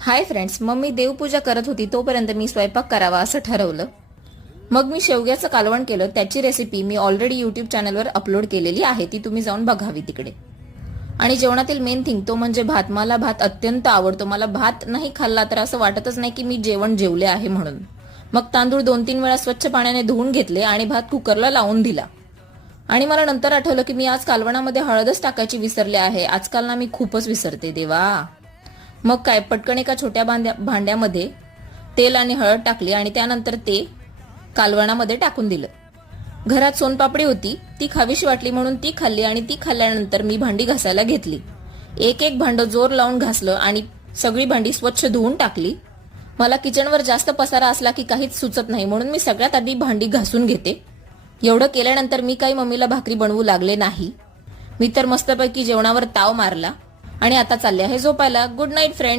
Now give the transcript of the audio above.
Hi friends, mummy देवपूजा करत होती तोपर्यंत मी स्वयंपाक करावा असं ठरवलं. मग मी शेवग्याचं कालवण केलं. त्याची रेसिपी मी ऑलरेडी यूट्यूब चॅनलवर अपलोड केलेली आहे, ती तुम्ही जाऊन बघावी तिकडे. आणि जेवणातील मेन थिंग तो म्हणजे भात. मला भात अत्यंत आवडतो. मला भात नाही खाल्ला तर असं वाटतच नाही की मी जेवण जेवले आहे म्हणून. मग तांदूळ 2-3 वेळा स्वच्छ पाण्याने धुवून घेतले आणि भात कुकरला लावून दिला. आणि मला नंतर आठवलं की मी आज कालवणामध्ये हळदच टाकायची विसरले आहे. आजकाल ना मी खूपच विसरते देवा. मग काय, पटकन एका छोट्या भांड्यामध्ये तेल आणि हळद टाकली आणि त्यानंतर ते कालवणामध्ये टाकून दिलं. घरात सोनपापडी होती, ती खावीशी वाटली म्हणून ती खाल्ली आणि ती खाल्ल्यानंतर मी भांडी घासायला घेतली. एक एक भांडं जोर लावून घासलं आणि सगळी भांडी स्वच्छ धुवून टाकली. मला किचनवर जास्त पसारा असला की काहीच सुचत नाही, म्हणून मी सगळ्यात आधी भांडी घासून घेते. एवढं केल्यानंतर मी काही मम्मीला भाकरी बनवू लागले नाही. मी तर मस्तपैकी जेवणावर ताव मारला आणि आता चालले आहे झोपायला. Good night friend.